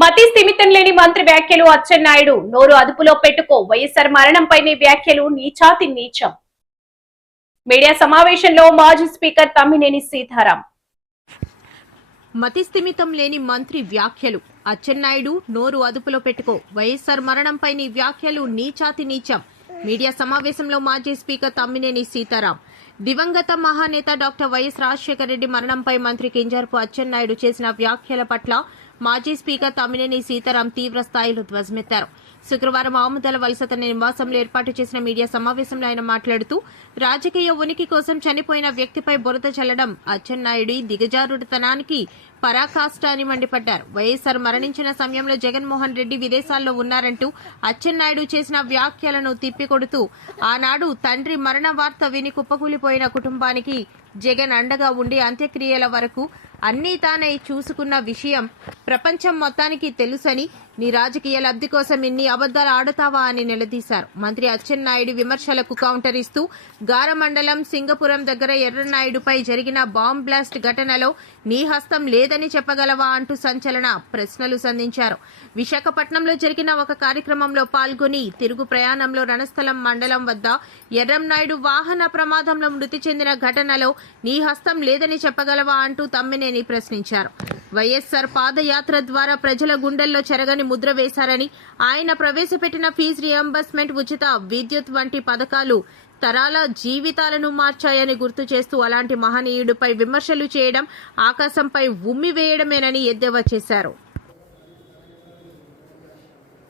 మతి స్థిమితం లేని మంత్రి వ్యాఖ్యలు అచ్చెన్నాయుడు నోరు అదుపులో పెట్టుకో వైఎస్ఆర్ మరణంపైనే వ్యాఖ్యలు నీచాతి నీచం. మీడియా సమావేశంలో మాజీ స్పీకర్ తమ్మినేని సీతారాం. మతి స్థిమితం లేని మంత్రి వ్యాఖ్యలు అచ్చెన్నాయుడు నోరు అదుపులో పెట్టుకో వైఎస్ఆర్ మరణంపై నీ వ్యాఖ్యలు నీచాతి నీచం. మీడియా సమావేశంలో మాజీ స్పీకర్ తమ్మినేని సీతారాం. దివంగత మహానేత డాక్టర్ వైఎస్ రాజశేఖర రెడ్డి మరణంపై మంత్రి కింజరాపు అచ్చెన్నాయుడు చేసిన వ్యాఖ్యల పట్ల మాజీ స్పీకర్ తమ్మినేని సీతారాం తీవ్ర స్థాయిలో ధ్వజమెత్తారు. శుక్రవారం ఆముదల వలస తన నివాసంలో ఏర్పాటు చేసిన మీడియా సమావేశంలో ఆయన మాట్లాడుతూ రాజకీయ ఉనికి కోసం చనిపోయిన వ్యక్తిపై బురద చల్లడం అచ్చెన్నాయుడి దిగజారుడుతనానికి పరాకాష్ట అని మండిపడ్డారు. వైఎస్ఆర్ మరణించిన సమయంలో జగన్మోహన్ రెడ్డి విదేశాల్లో ఉన్నారంటూ అచ్చెన్నాయుడు చేసిన వ్యాఖ్యలను తిప్పికొడుతూ ఆనాడు తండ్రి మరణ వార్త విని కుప్పకూలిపోయిన కుటుంబానికి జగన్ అండగా ఉండి అంత్యక్రియల వరకు అన్నీ తానై చూసుకున్న విషయం ప్రపంచం మొత్తానికి తెలుసని నీ రాజకీయ లబ్ధి కోసం ఇన్ని అబద్దాలు ఆడుతావా అని నిలదీశారు. మంత్రి అచ్చెన్నాయుడు విమర్శలకు కౌంటర్ ఇస్తూ గార మండలం సింగపురం దగ్గర ఎర్రనాయుడుపై జరిగిన బాంబ్ బ్లాస్ట్ ఘటనలో నీ హస్తం లేదని చెప్పగలవా అంటూ సంచలన ప్రశ్నలు సంధించారు. విశాఖపట్నంలో జరిగిన ఒక కార్యక్రమంలో పాల్గొని తిరుగు ప్రయాణంలో రణస్థలం మండలం వద్ద ఎర్రంనాయుడు వాహన ప్రమాదంలో మృతి చెందిన ఘటనలో నీ హస్తం లేదని చెప్పగలవా అంటూ తమ్మినేని ప్రశ్నించారు. వైఎస్ఆర్ పాదయాత్ర ద్వారా ప్రజల గుండెల్లో చెరగని ముద్ర వేశారని, ఆయన ప్రవేశపెట్టిన ఫీజు రియంబర్స్మెంట్, ఉచిత విద్యుత్ వంటి పథకాలు తరాల జీవితాలను మార్చాయని గుర్తు చేస్తూ అలాంటి మహనీయుడిపై విమర్శలు చేయడం ఆకాశంపై ఉమ్మి వేయడమేనని ఎద్దేవా చేశారు.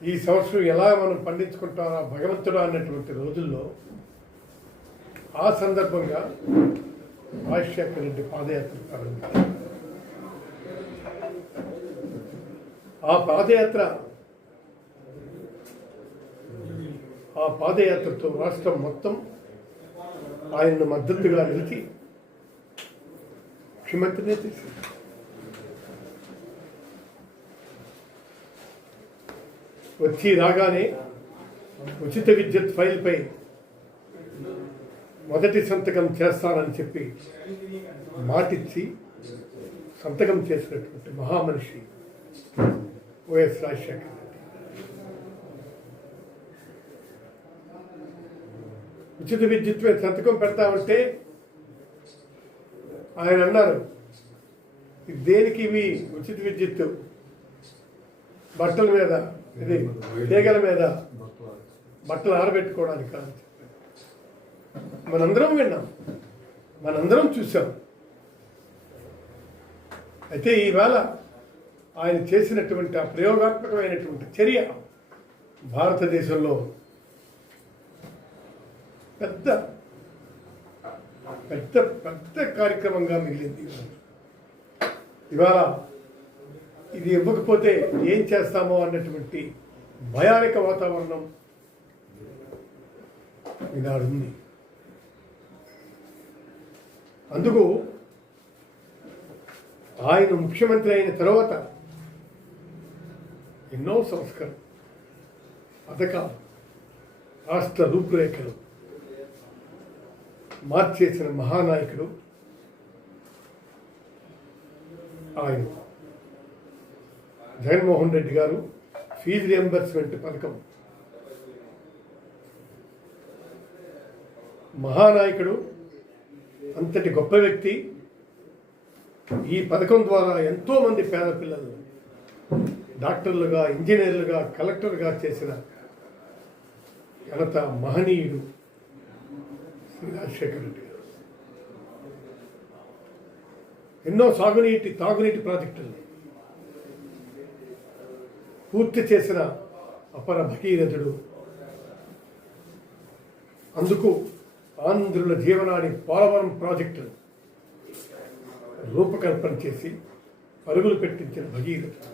ఈ సంవత్సరం ఎలా మనం పండించుకుంటారా భగవంతుడు అన్నటువంటి రోజుల్లో ఆ సందర్భంగా రాజశేఖర రెడ్డి పాదయాత్ర ప్రారంభించారు. ఆ పాదయాత్రతో రాష్ట్రం మొత్తం ఆయన్ను మద్దతుగా నిలిచి ముఖ్యమంత్రినే చేసింది. వచ్చి రాగానే ఉచిత విద్యుత్ ఫైల్పై మొదటి సంతకం చేస్తానని చెప్పి మాటిచ్చి సంతకం చేసినటువంటి మహామనిషి వైఎస్ రాజశేఖర రెడ్డి. ఉచిత విద్యుత్ మీద సంతకం పెడతామంటే ఆయన అన్నారు, దేనికి ఇవి ఉచిత విద్యుత్ బట్టల మీద, ఇది తీగల మీద బట్టలు ఆరబెట్టుకోవడానికి కాదు. మనందరం విన్నాం, మనందరం చూసాం. అయితే ఈవేళ ఆయన చేసినటువంటి ఆ ప్రయోగాత్మకమైనటువంటి చర్య భారతదేశంలో పెద్ద పెద్ద పెద్ద కార్యక్రమంగా మిగిలింది. ఇవాళ ఇది ఇవ్వకపోతే ఏం చేస్తామో అన్నటువంటి భయానక వాతావరణం ఈనాడు ఉంది. అందుకు ఆయన ముఖ్యమంత్రి అయిన తర్వాత ఎన్నో సంస్కరణ పథకాలు, రాష్ట్ర రూపురేఖలు మార్చేసిన మహానాయకుడు ఆయన. జగన్మోహన్ రెడ్డి గారు ఫీజు రియంబర్స్మెంట్ పథకం, మహానాయకుడు, అంతటి గొప్ప వ్యక్తి. ఈ పథకం ద్వారా ఎంతో మంది పేద పిల్లలు డాక్టర్లుగా, ఇంజనీర్లుగా, కలెక్టర్గా చేసిన ఘనత మహనీయుడు శ్రీ రాజశేఖర రెడ్డి గారు. ఎన్నో తాగునీటి ప్రాజెక్టులు పూర్తి చేసిన అపర భగీరథుడు. అందుకు ఆంధ్రుల జీవనాడి పోలవరం ప్రాజెక్టును రూపకల్పన చేసి పరుగులు పెట్టించిన భగీరథుడు.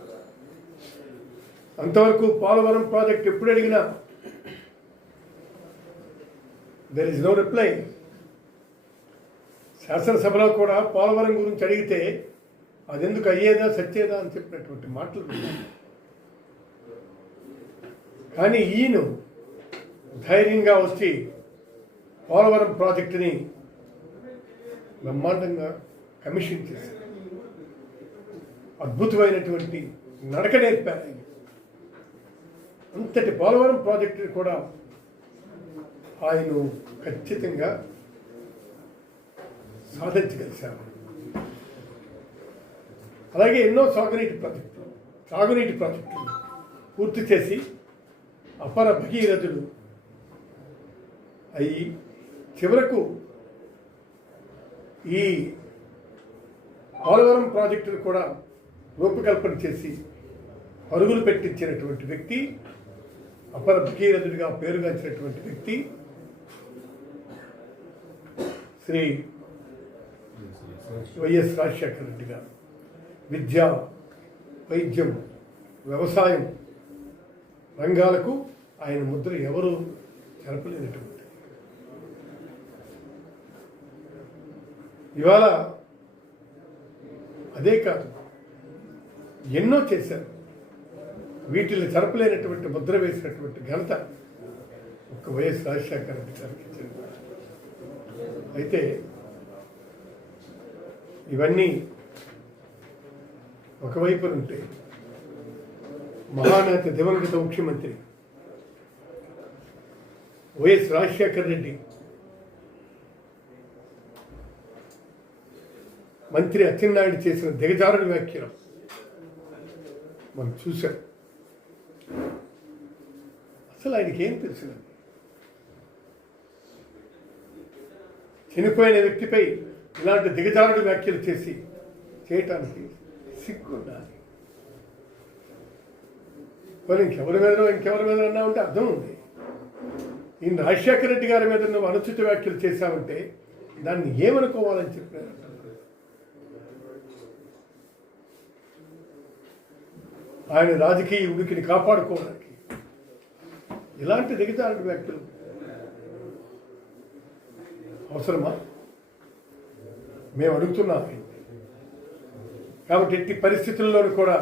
అంతవరకు పోలవరం ప్రాజెక్ట్ ఎప్పుడు అడిగినా దెర్ ఇస్ నో రిప్లై. శాసనసభలో కూడా పోలవరం గురించి అడిగితే అదెందుకు అయ్యేదా సచ్చేదా అని చెప్పినటువంటి మాటలు. కానీ ఈయన ధైర్యంగా వచ్చి పోలవరం ప్రాజెక్టుని బ్రహ్మాండంగా కమిషన్ చేశారు. అద్భుతమైనటువంటి నడక నేర్పారు ఆయన. అంతటి పోలవరం ప్రాజెక్టుని కూడా ఆయన ఖచ్చితంగా సాధించగలిశారు. అలాగే ఎన్నో త్రాగునీటి ప్రాజెక్టులు పూర్తి చేసి అపర భగీరథుడు అయ్యి చివరకు ఈ పోలవరం ప్రాజెక్టును కూడా రూపకల్పన చేసి పరుగులు పెట్టించినటువంటి వ్యక్తి, అపర భగీరథుడిగా పేరుగాంచినటువంటి వ్యక్తి శ్రీ వైఎస్ రాజశేఖర రెడ్డి గారు. విద్య, వైద్యం, వ్యవసాయం రంగాలకు ఆయన ముద్ర ఎవరు జరపలేనటువంటి. ఇవాళ అదే కాదు, ఎన్నో చేశారు. వీటిని జరపలేనటువంటి ముద్ర వేసినటువంటి ఘనత ఒక వైఎస్ రాజశేఖర రెడ్డి గారికి చెందింది. అయితే ఇవన్నీ ఒకవైపు ఉంటే మహానేత దివంగత ముఖ్యమంత్రి వైఎస్ రాజశేఖర రెడ్డి మంత్రి అచ్చెన్నాయుడు చేసిన దిగజారుడు వ్యాఖ్యలు మనం చూశాం. అసలు ఆయనకి ఏం తెలిసినది? చనిపోయిన వ్యక్తిపై ఇలాంటి దిగజారుడు వ్యాఖ్యలు చేయటానికి సిగ్గు ఉండాలి. మరి ఇంకెవరి మీద అన్నా ఉంటే అర్థం ఉంది. ఈ రాజశేఖర రెడ్డి గారి మీద నువ్వు అనుచిత వ్యాఖ్యలు చేశావంటే దాన్ని ఏమనుకోవాలని చెప్పినారు. ఆయన రాజకీయ ఉనికిని కాపాడుకోవడానికి ఇలాంటి దిగజారుడు వ్యాఖ్యలు అవసరమా? మేము అడుగుతున్నాం. కాబట్టి ఎట్టి పరిస్థితుల్లోనూ కూడా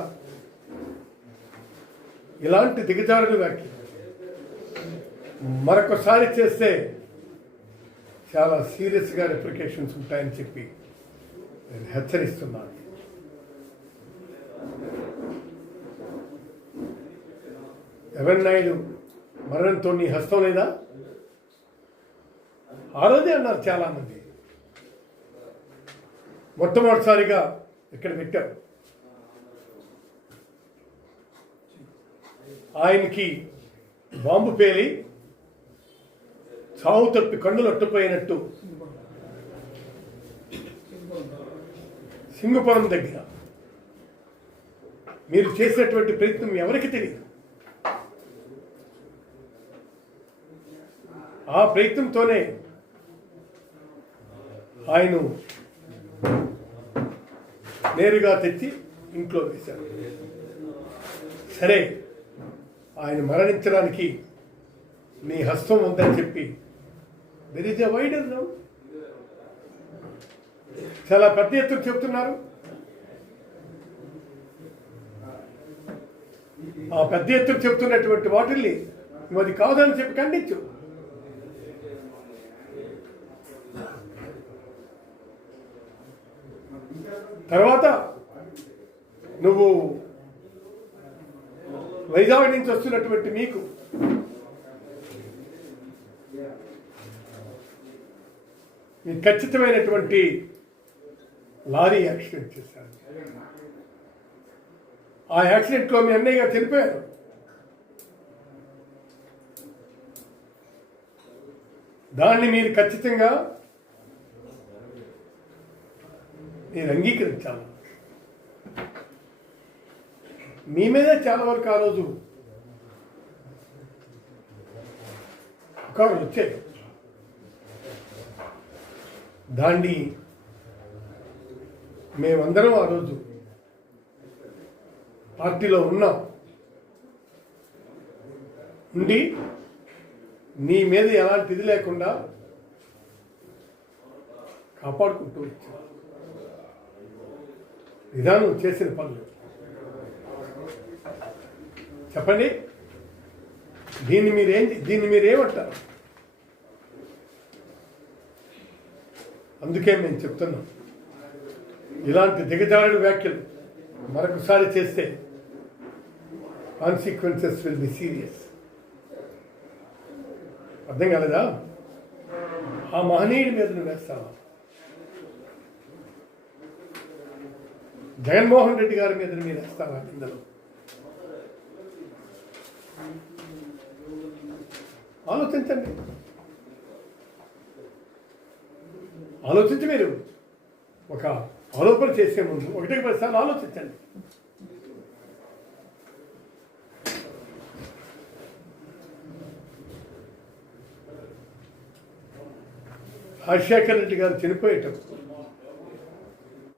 ఇలాంటి దిగజారుడు వ్యాఖ్యలు మరొకసారి చేస్తే చాలా సీరియస్గా రిప్లికేషన్స్ ఉంటాయని చెప్పి నేను హెచ్చరిస్తున్నాను. ఎర్రన్నాయుడు మరణంతో నీ హస్తం లేదా? ఆ రోజే అన్నారు చాలామంది. మొట్టమొదటిసారిగా ఇక్కడ పెట్టారు. ఆయనకి బాంబు పేలి చావు తప్పి కన్నులు అట్టుపోయినట్టు సింగపురం దగ్గర మీరు చేసినటువంటి ప్రయత్నం ఎవరికి తెలియదు. ఆ ప్రయత్నంతోనే ఆయన నేరుగా తెచ్చి ఇంట్లో వేశారు. సరే, ఆయన మరణించడానికి నీ హస్తం ఉందని చెప్పి there is a wider now. చాలా పెద్ద ఎత్తున చెప్తున్నారు. ఆ పెద్ద ఎత్తున చెప్తున్నటువంటి వాటిల్ని నువ్వు అది కాదని చెప్పి ఖండించు. తర్వాత నువ్వు వైజాగ్ నుంచి వస్తున్నటువంటి మీకు ఖచ్చితమైనటువంటి లారీ యాక్సిడెంట్ చేశారు. ఆ యాక్సిడెంట్లో మీ అన్నయ్య గారు చనిపోయారు. దాన్ని మీరు ఖచ్చితంగా నేను అంగీకరించాను. మీ మీదే చాలా వరకు ఆ రోజు పుకార్లు వచ్చాయి. దాన్ని మేమందరం ఆ రోజు పార్టీలో ఉండి నీ మీద ఎలాంటి ఇది లేకుండా కాపాడుకుంటూ వచ్చాను. విధానం చేసిన పనులు చెప్పండి. దీన్ని మీరేమంటారు? అందుకే మేము చెప్తున్నాం, ఇలాంటి దిగజారుడు వ్యాఖ్యలు మరొకసారి చేస్తే కాన్సిక్వెన్సెస్ విల్ బి సీరియస్. అర్థం కాలేదా? ఆ మహనీయుడి మీద నువ్వు వేస్తావా? జగన్మోహన్ రెడ్డి గారి మీద మీరు వేస్తావా? ఇందులో ఆలోచించండి. ఆలోచించి మీరు ఒక ఆరోపణ చేసే ముందు 1-10 సార్లు ఆలోచించండి. రాజశేఖర రెడ్డి గారు చనిపోయేటప్పుడు